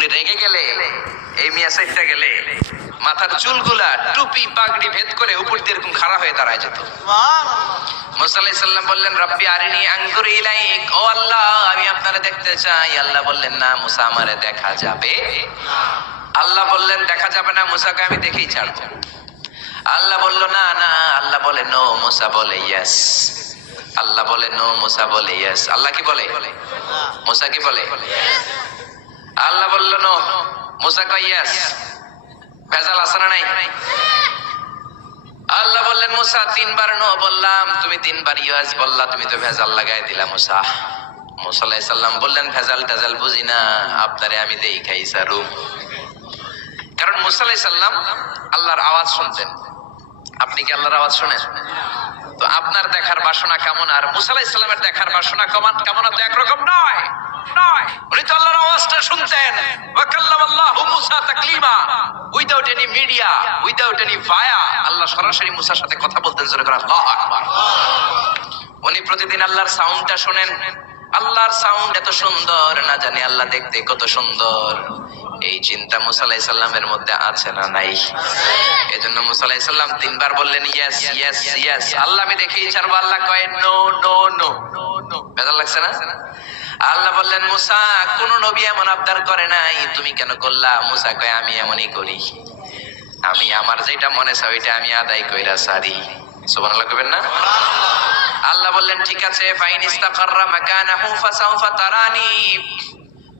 উনি রেগে গেলে, এই মিয়া সাইডটা গেলে মাথার চুলগুলা টুপি পাগড়ি ভেদ করে উপর দিয়ে এরকম খাড়া হয়ে দাঁড়ায় যেত। মুসা আলাইহিস সালাম বললেন, রব্বি আরিনি আনজুর ইলাইক, ও আল্লাহ আমি আপনারে দেখতে চাই। আল্লাহ বললেন, না মুসা আমারে দেখা যাবে। আল্লাহ বললেন দেখা যাবে না, মুসাকে আমি দেখেই ছাড়বো। আল্লাহ বলল না না, আল্লাহ বলে নো, মুসা বলে ইয়েস। আল্লাহ বলে নো, মুসা বলে ইয়েস। আল্লাহ কি বলে? মুসা কি বলে? আল্লাহ বলল নো, মুসা কয় ইয়েস। ভেজাল আছে না নাই? আল্লাহ বললেন, মুসা তিনবার নো বললাম, তুমি তিনবার ইয়েস বললা, তুমি তো ভেজাল লাগাই দিলা মুসা। মুসা আলাইহিস সালাম বললেন, ভেজাল টেজাল বুঝি না, আপনারে আমি দেখাই সারু। কারণ মুসা আলাইহিস সালাম আল্লাহর আওয়াজ শুনতেন। আপনি কি আল্লাহর আওয়াজ শোনেন? তো আপনার দেখার বাসনা কেমন আর মুসা আলাইহিস সালামের দেখার বাসনা কেমন তো একরকম নয়। উনি তো আল্লাহর আওয়াজটা শুনতেন। ওয়া কাল্লামাল্লাহু মুসা তাকলিমা, without any media, without any via, Allah সরাসরি মুসার সাথে কথা বলতেন। জোরে করে আল্লাহু আকবার। উনি প্রতিদিন আল্লাহর সাউন্ডটা শোনেন। আল্লাহর সাউন্ড এত সুন্দর, না জানি আল্লাহ দেখতে কত সুন্দর। এই চিন্তা মুসা আলাইহিস সালামের মধ্যে আছে না নাই? এজন্য মুসা আলাইহিস সালাম তিনবার বললেন ইয়েস ইয়েস ইয়েস। আল্লাহ আমি দেখেই ছাড়বো। আল্লাহ কয় নো নো নো। বেজার লাগছে না? আল্লাহ বললেন, মুসা কোন নবী এমন আবদার করে নাই, তুমি কেন করলা? মুসা কয় আমি এমনই করি, আমি আমার যেটা মনে চাই ওইটা আমি আদায় কইরা সারি। সুবহানাল্লাহ কইবেন না? আল্লাহ বললেন, ঠিক আছে, ফাইন ইস্তাকাররা মাকানাহু ফাসাউফা তারানি,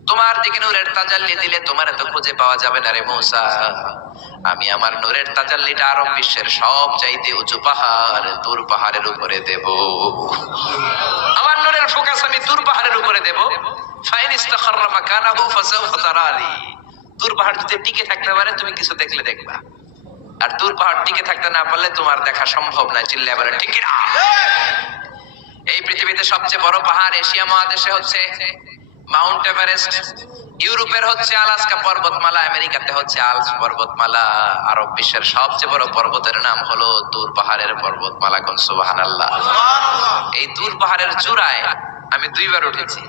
তোমার দিকে নূরের তাজাল্লি দিলে তোমার এত খুঁজে পাওয়া যাবে না রে মুসা। আমি আমার নূরের তাজাল্লিটা আরব বিশ্বের সব চাইতে উঁচু পাহাড় তুর পাহাড়ের উপরে দেব। আমার নূরের ফোকাস আমি তুর পাহাড়ের উপরে দেব। ফাইন ইস্তাকাররা মাকানাহু ফাসাউফা তারানি, তুর পাহাড় যদি টিকে থাকতে পারে তুমি কিছু দেখলে দেখবা, আর তুর পাহাড় টিকে থাকতে না পারলে তোমার দেখা সম্ভব না। চিল্লায় বলেন ঠিক না? এই পৃথিবীতে সবচেয়ে বড় পাহাড় এশিয়া মহাদেশে হচ্ছে মাউন্ট এভারেস্ট, ইউরোপের হচ্ছে আলাস্কা পর্বতমালা, আমেরিকাতে হচ্ছে আল্পস পর্বতমালা, আরব বিশ্বের সবচেয়ে বড় পর্বতের নাম হলো তুর পাহাড়ের পর্বতমালা। কোন সুবহানাল্লাহ। এই তুর পাহাড়ের চূড়ায় আমি 2 বার উঠেছি।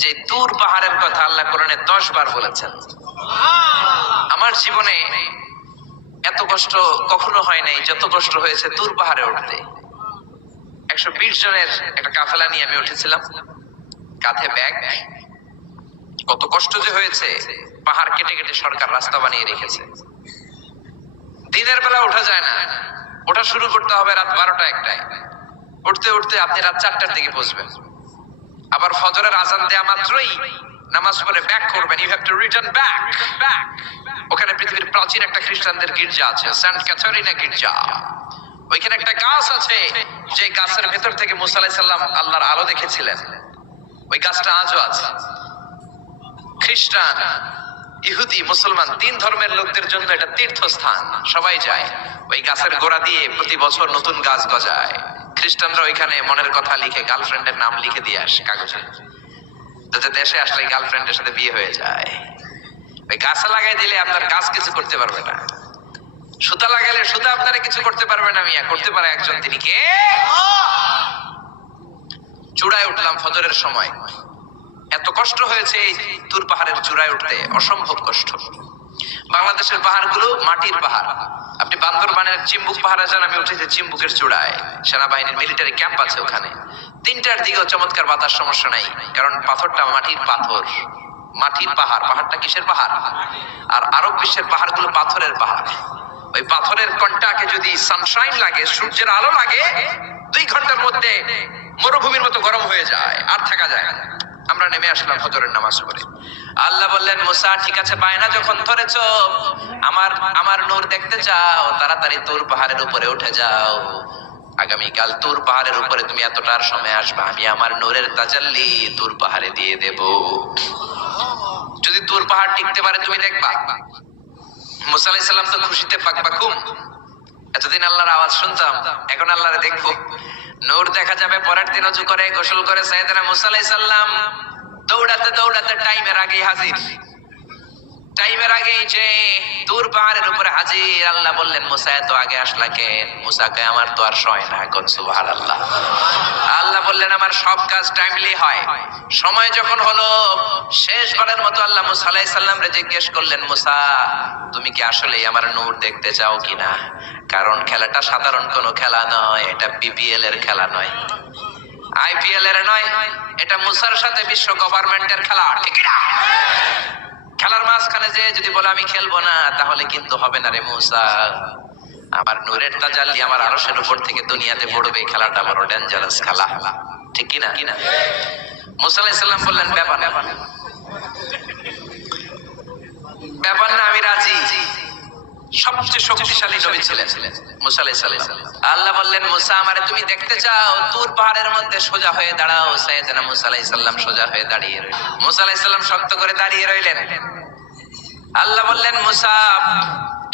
যে তুর পাহাড়ের কথা আল্লাহ কোরআনে 10 বার বলেছেন। আমার জীবনে এত কষ্ট কখনো হয় নাই যত কষ্ট হয়েছে তুর পাহাড়ে উঠতে। 120 জনের একটা কাফেলা নিয়ে আমি উঠেছিলাম, কাঁধে ব্যাগ। কত কষ্ট যে হয়েছে, পাহাড় কেটে কেটে সরকার রাস্তা বানিয়ে রেখেছে। দিনের বেলা ওঠা যায় না, ওঠা শুরু করতে হবে রাত 12টা-1টায়। উঠতে উঠতে আপনি রাত 4টার দিকে পৌঁছবেন। আবার ফজরের আজান দেয়া মাত্রই নামাজ পড়ে ব্যাক করবেন। You have to return back. ওখানে পৃথিবীর প্রাচীন একটা খ্রিস্টানদের গির্জা আছে, সেন্ট ক্যাথরিনা গির্জা। ওইখানে একটা গাছ আছে, যে গাছের ভেতর থেকে মুসা আলাইহিস সালাম আল্লাহর আলো দেখেছিলেন। ওই গাছটা আজও আছে। খ্রিস্টান, ইহুদি, মুসলমান 3 ধর্মের লোকদের জন্য এটা তীর্থস্থান, সবাই যায়। ওই গাছের গোড়া দিয়ে প্রতি বছর নতুন গাছ গজায়। খ্রিস্টানরা ওইখানে মনের কথা লিখে, গার্লফ্রেন্ডের নাম লিখে দিয়ে আসে কাগজে, যাতে দেশে আসলে গার্লফ্রেন্ডের সাথে বিয়ে হয়ে যায়। ওই গাছে লাগাই দিলে আপনার গাছ কিছু করতে পারবে না। সুতা লাগালে সুতা আপনারা কিছু করতে পারবে না। মিয়া করতে পারে একজন, তিনি কে? চূড়ায় উঠলাম ফজরের সময়। এত কষ্ট হয়েছে এই তুর পাহাড়ের চূড়ায় উঠতে, অসম্ভব কষ্ট। বাংলাদেশের পাহাড়গুলো মাটির পাহাড়। আপনি বান্দরবানের চিম্বুক পাহাড়ে যান, আমি উঠেছি চিম্বুকের চূড়ায়, সেনাবাহিনীর মিলিটারি ক্যাম্প আছে ওখানে। 3টার দিকেও চমৎকার বাতাস, সমস্যা নাই, কারণ পাথরটা মাটির পাথর, মাটির পাহাড়। পাহাড়টা কিসের পাহাড়? আর আরব বিশ্বের পাহাড়গুলো পাথরের পাহাড়। ওই পাথরের কন্টাকে যদি সানশাইন লাগে, সূর্যের আলো লাগে, 2 ঘন্টার মধ্যে মরুভূমির মতো গরম হয়ে যায়, আর থাকা যায় না। আমরা নেমে আসলাম ফজরের নামাজ পড়ে। আল্লাহ বললেন, মুসা ঠিক আছে, বায়না যখন ধরেছ, আমার নূর দেখতে চাও, তাড়াতাড়ি তুর পাহাড়ের উপরে উঠে যাও। আগামীকাল তুর পাহাড়ের উপরে তুমি এতটার সময় আসবা, আমি আমার নূরের তাজাল্লি তুর পাহাড়ে দিয়ে দেব। যদি তুর পাহাড় টিকতে পারে তুমি দেখবা। মুসা আলাইহিস সালাম তো খুশিতে পাকপাকুম। এতদিন আল্লাহর আওয়াজ শুনতাম, এখন আল্লাহরে দেখবো, নূর দেখা যাবে। পরের দিন ওযু করে গোসল করে সাইয়েদনা মুসা আলাইহিস সালাম দৌড়াতে দৌড়াতে টাইমের আগেই হাজির। টাইমের আগে যে তুর পাহাড়ের উপরে হাজির। আল্লাহ বললেন মুসা এত আগে আসলা কেন? মুসা কয় আমার তো আর সয় না। কোন সুবহানাল্লাহ। আল্লাহ বললেন আমার সব কাজ টাইমলি হয়। সময় যখন হলো শেষবারের মতো আল্লাহ মুসা আলাইহিস সালাম রে জিজ্ঞেস করলেন, মুসা তুমি কি আসলেই আমার নূর দেখতে চাও কিনা? কারণ খেলাটা সাধারণ কোনো খেলা নয়, এটা বিপিএল এর খেলা নয়, আইপিএল এর নয়, এটা মুসার সাথে বিশ্ব গভর্নমেন্টের খেলা, ঠিক না? খেলার মাঝখানে যে যদি বলে আমি খেলবো না, তাহলে কিন্তু হবে না রে মুসা। আমার নূরের তাজাল্লি আমার আরশের উপর থেকে দুনিয়াতে পড়বে, খেলাটা বড় ডেঞ্জারাস খেলা, ঠিক কি না? মুসা আলাইহিস সালাম বললেন ব্যাপার না, ব্যাপার না, আমি রাজি। সবচেয়ে শক্তিশালী নবী ছিলেন মুসা আলাইহিস সালাম। আল্লাহ বললেন মুসা আমারে তুমি দেখতে চাও? তুর পাহাড়ের মধ্যে সোজা হয়ে দাঁড়াও। সাইয়েদনা মুসা আলাইহিস সালাম সোজা হয়ে দাঁড়িয়ে রইলেন। মুসা আলাইহিস সালাম শক্ত করে দাঁড়িয়ে রইলেন। আল্লাহ বললেন মুসা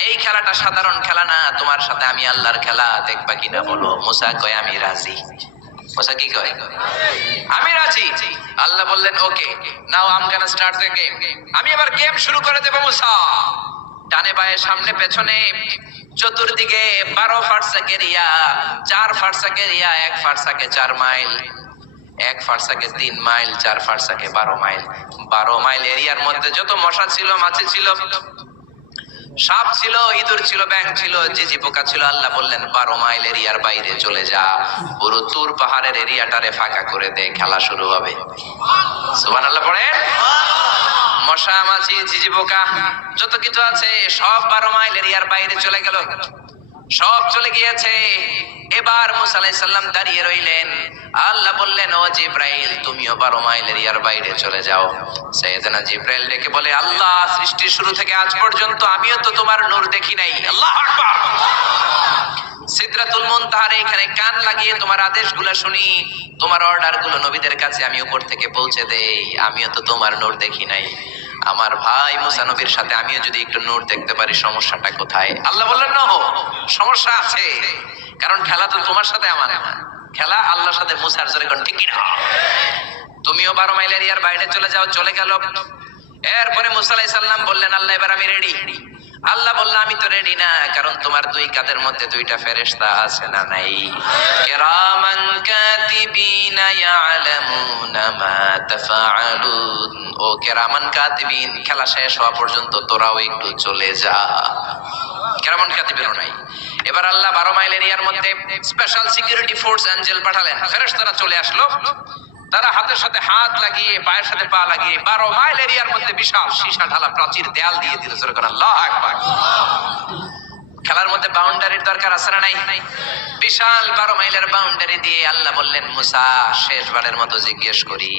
এই খেলাটা সাধারণ খেলা না, তোমার সাথে আমি আল্লাহর খেলা, দেখবা কিনা বলো? মুসা কয় আমি রাজি। মুসা কি কয়? আমি রাজি। আল্লাহ বললেন okay, now I am gonna start the game. আমি এবার গেম শুরু করে দেব মুসা। ডানে বায়ে সামনে পেছনে চতুর্দিকে 12 ফারসাক এরিয়া, 4 ফারসাক এরিয়া, 1 ফারসাকে 4 মাইল, 1 ফারসাকে 3 মাইল, 4 ফারসাকে 12 মাইল। 12 মাইল এরিয়ার মধ্যে যত মশা ছিল, মাছি ছিল, সাপ ছিল, ইঁদুর ছিল, ব্যাঙ ছিল, জিজি পোকা ছিল, আল্লাহ বললেন 12 মাইল এরিয়ার বাইরে চলে যা, পুরো তুর পাহাড়ের এরিয়াটারে ফাঁকা করে দে, খেলা শুরু হবে। সুবহানাল্লাহ পড়েন। মশা মাছি জিজি পোকা যত কিছু আছে সব 12 মাইল এরিয়ার বাইরে চলে গেল, সব চলে গিয়েছে। এবার মুসা আলাইহিস সালাম দাঁড়িয়ে রইলেন। আল্লাহ বললেন ও জিব্রাইল তুমিও 12 মাইল এরিয়ার বাইরে চলে যাও। সাইয়েদনা জিব্রাইল ডেকে বলে আল্লাহ সৃষ্টির শুরু থেকে আজ পর্যন্ত আমিও তো তোমার নূর দেখি নাই। আল্লাহু আকবার। সিদরাতুল মুনতাহার এখানে কান লাগিয়ে তোমার আদেশগুলো শুনি, তোমার অর্ডারগুলো নবীদের কাছে আমি উপর থেকে পৌঁছে দেই, আমিও তো তোমার নূর দেখি নাই। আমার ভাই মুসা নবীর সাথে আমিও যদি একটু নূর দেখতে পারি, সমস্যাটা কোথায়? আল্লাহ বললেন না, সমস্যা আছে, কারণ খেলা তো তোমার সাথে আমার না, খেলা আল্লাহর সাথে। মুসার জোরে কোন ঠিক না? তুমিও 12 মাইল এরিয়ার বাইরে চলে যাও। চলে গেল। এরপরে মুসা আলাইহিস সালাম বললেন আল্লাহ এবার আমি রেডি। আল্লাহ বলল আমি তো রেডি না, কারণ তোমার 2 কাঁধের মধ্যে 2টা ফেরেশতা আছে না নাই? কিরামান কাতিবিনা ইয়ালামুনা মা তাফআলুন। ও কিরামান কাতিবিন, খেলা শেষ হওয়া পর্যন্ত তোরাও একটু চলে যা। কিরামান কাতিবিনও নাই। এবার আল্লাহ 12 মাইল এরিয়ার মধ্যে স্পেশাল সিকিউরিটি ফোর্স এঞ্জেল পাঠালেন। ফেরেশতারা চলে আসলো। তারা হাতের সাথে হাত লাগিয়ে, পায়ের সাথে পা লাগিয়ে 12 মাইল এরিয়ার মধ্যে বিশাল সীসা ঢালা প্রাচীর দেয়াল দিয়ে দিল। আল্লাহু আকবার। খেলার মধ্যে বাউন্ডারির দরকার আছে না নাই? বিশাল 12 মাইলের বাউন্ডারি দিয়ে আল্লাহ বললেন মুসা শেষবারের মতো জিজ্ঞেস করি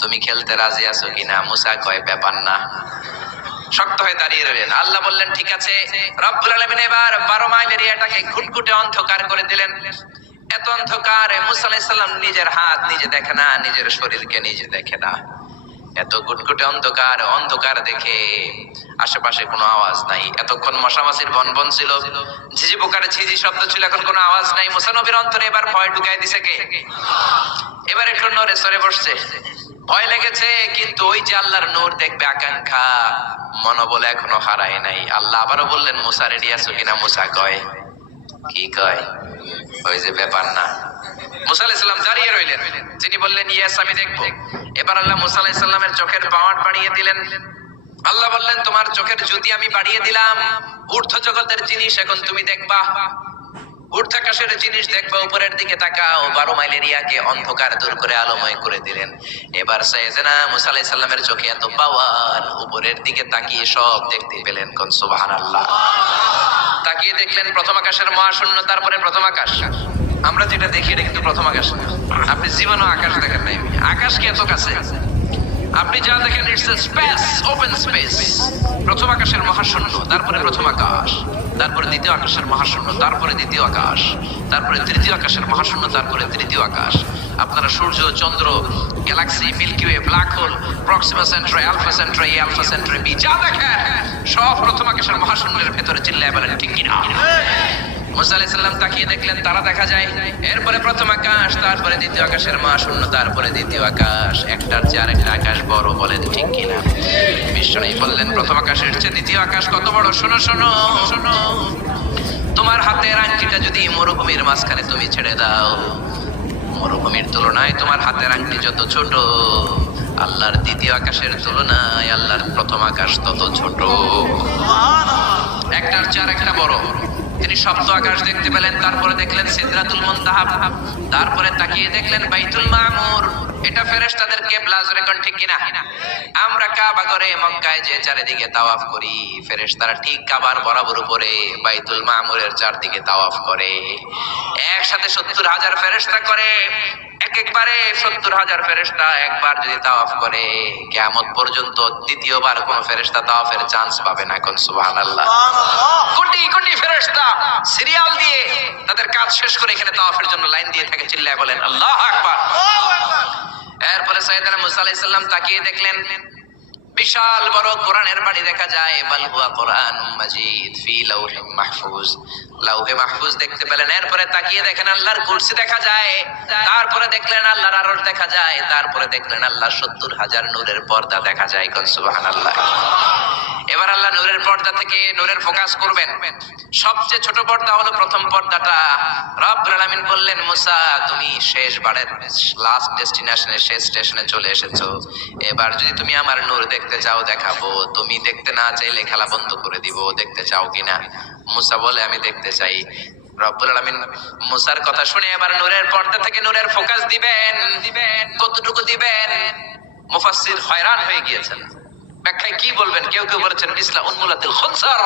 তুমি খেলতে রাজি আছো কিনা? মুসা কয় ব্যাপার না, শক্ত হয়ে দাঁড়িয়ে রইলেন। আল্লাহ বললেন ঠিক আছে। রব্বুল আলামিন এবার 12 মাইল এরিয়াটাকে ঘুটঘুটে অন্ধকার করে দিলেন। এত অন্ধকার মুসা আলাইহিস সালাম নিজের হাত নিজে দেখে না, নিজের শরীরকে নিজে দেখে না। এত ঘুটঘুটে অন্ধকার, অন্ধকার দেখে আশেপাশে কোনো আওয়াজ নাই। এতক্ষণ মশামাছির বনবন ছিল, ঝিঝি পোকারে ঝিঝি শব্দ ছিল, এখন কোনো আওয়াজ নাই। মুসা নবীর অন্তরে এবার ভয় ঢুকাই দিছে কে? এবার একটু নড়ে সরে বসছে। ভয় লেগেছে, কিন্তু ওই যে আল্লাহর নূর দেখবে আকাঙ্ক্ষা মনোবল এখনো হারায় নাই। আল্লাহ আবারও বললেন মুসা রেডি আছো কিনা? মুসা কয় কি কয়? ওই যে ব্যাপার না। মুসা আলাইহিস সালাম দাঁড়িয়ে রইলেন। যিনি বললেন ইয়েস আমি দেখবো। এবার আল্লাহ মুসা আলাইহিস সালামের চোখের পাওয়ার বাড়িয়ে দিলেন। আল্লাহ বললেন তোমার চোখের জ্যোতি আমি বাড়িয়ে দিলাম, ঊর্ধ্ব জগতের জিনিস এখন তুমি দেখবা, ঊর্ধ্বাকাশের জিনিস দেখবা, উপরের দিকে তাকাও। 12 মাইল এরিয়াকে অন্ধকার দূর করে আলোময় করে দিলেন। এবার সাইয়েদনা মুসা আলাইহিস সালামের চোখে এত পাওয়ার, উপরের দিকে তাকিয়ে সব দেখতে পেলেন। কোন সুবহানাল্লাহ। তাকিয়ে দেখলেন প্রথম আকাশের মহাশূন্য, তারপরে প্রথম আকাশ। আমরা যেটা দেখি এটা কিন্তু প্রথম আকাশ না। আপনি জীবনও আকাশ দেখেন নাই। আকাশ কি এত কাছে? আপনি যা দেখেন it's a space, open space. প্রথম আকাশের মহাশূন্য, তারপরে প্রথম আকাশ, তারপরে দ্বিতীয় আকাশের মহাশূন্য, তারপরে দ্বিতীয় আকাশ, তারপরে তৃতীয় আকাশের মহাশূন্য, তারপরে তৃতীয় আকাশ। আপনারা সূর্য, চন্দ্র, galaxy, Milky Way, black hole, Proxima Centauri, Alpha Centauri, Alpha Centauri B, যা দেখেন সব প্রথম আকাশের মহাশূন্যের ভেতরে। চিল্লায় বলেন ঠিক কিনা? মুসা আলাইহিস সালাম তাকিয়ে দেখলেন তারা দেখা যায়। এরপরে প্রথম আকাশ, তারপরে দ্বিতীয় আকাশের মহাশূন্য, তারপরে দ্বিতীয় আকাশ। একটার চেয়ে আরেকটা আকাশ বড়, বলেন ঠিক কিনা? বিশ্বনবী বললেন প্রথম আকাশের চেয়ে দ্বিতীয় আকাশ কত বড়? শোনো শোনো শোনো, তোমার হাতের আংটিটা যদি মরুভূমির মাঝখানে তুমি ছেড়ে দাও, মরুভূমির তুলনায় তোমার হাতের আংটি যত ছোট, আল্লাহর দ্বিতীয় আকাশের তুলনায় আল্লাহর প্রথম আকাশ তত ছোট। একটার চেয়ে আরেকটা বড়। তিনি সপ্ত আকাশ দেখতে পেলেন, তারপরে দেখলেন সিদরাতুল মুনতাহা, তারপরে তাকিয়ে দেখলেন বাইতুল মামুর। এটা ফেরেশতাদের কিবলা, জোরে কোন ঠিক কিনা? আমরা কাবা ঘরে মক্কায় যে চারিদিকে তাওয়াফ করি, ফেরেশতারা ঠিক কাবার বরাবর উপরে বাইতুল মামুরের চারদিকে তাওয়াফ করে। একসাথে 70,000 ফেরেশতা করে। একবারে 70,000 ফেরেশতা একবার যদি তাওয়াফ করে, কিয়ামত পর্যন্ত দ্বিতীয়বার কোন ফেরেশতা তাওয়াফের চান্স পাবে না। কোন সুবহানাল্লাহ। কোটি কোটি ফেরেশতা সিরিয়াল দিয়ে তাদের কাজ শেষ করে এখানে তাওয়াফের জন্য লাইন দিয়ে থাকে। চিল্লায় বলেন আল্লাহু আকবার। এরপরে সাইয়েদনা মুসা আলাইহিস সালাম তাকিয়ে দেখলেন বিশাল বড় কোরআনের বাড়ি দেখা যায়। বাল হুয়া কোরআনুম মাজিদ ফি লাউহিম মাহফুজ, লাউহে মাহফুজ দেখতে পেলেন। এরপরে তাকিয়ে দেখেন আল্লাহর কুরসি দেখা যায়, তারপরে দেখলেন আল্লাহর আরশ দেখা যায়, তারপরে দেখলেন আল্লাহর 70,000 নূরের পর্দা দেখা যায়। কোন সুবহানাল্লাহ। এবার আল্লাহ নূরের পর্দা থেকে নূরের ফোকাস করবেন। সবচেয়ে ছোট পর্দা হলো প্রথম পর্দাটা। রব্বুল আলামিন বললেন মুসা, তুমি শেষ বারের লাস্ট ডেস্টিনেশনে, শেষ স্টেশনে চলে এসেছো। এবার যদি তুমি আমার নূর দেখতে চাও দেখাবো, তুমি দেখতে না চাইলে খেলা বন্ধ করে দিব। দেখতে চাও কিনা? মুসা বলে আমি দেখতে চাই। রব্বুল আলামিন মুসার কথা শুনে এবার নূরের পর্দা থেকে নূরের ফোকাস দিবেন। কতটুকু দিবেন? মুফাসসির হয়রান হয়ে গিয়েছেন। ব্যাখ্যায় কি বলবেন? কেউ কেউ বলেছেন মিসলা উন্মুলাতিল খুনসার।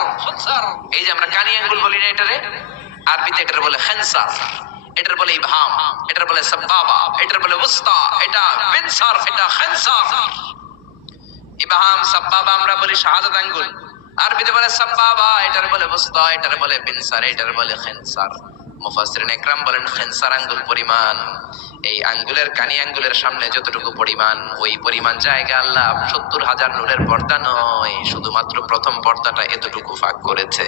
এই যে আমরা কানি আঙ্গুল বলি না, এটারে আরবিতে এটার বলে খেনসার, এটার বলে ইবহাম, এটার বলে সাবাবা, এটার বলে উস্তা, এটা বিনসার, এটা খেনসার। ইবহাম সাবাবা আমরা বলি শাহাদাত আঙ্গুল, আরবিতে বলে সাবাবা, এটার বলে উস্তা, এটার বলে বিনসার, এটার বলে খেনসার। মুফাসসিরিন ইকরাম বলেন খেনসার আঙ্গুল পরিমাণ, এই আঙ্গুলের কানি আঙ্গুলের সামনে যতটুকু পরিমাণ, ওই পরিমাণ জায়গা আল্লাহ 70,000 নূরের পর্দা নয়, শুধুমাত্র প্রথম পর্দাটা এতটুকু ফাঁক করেছে।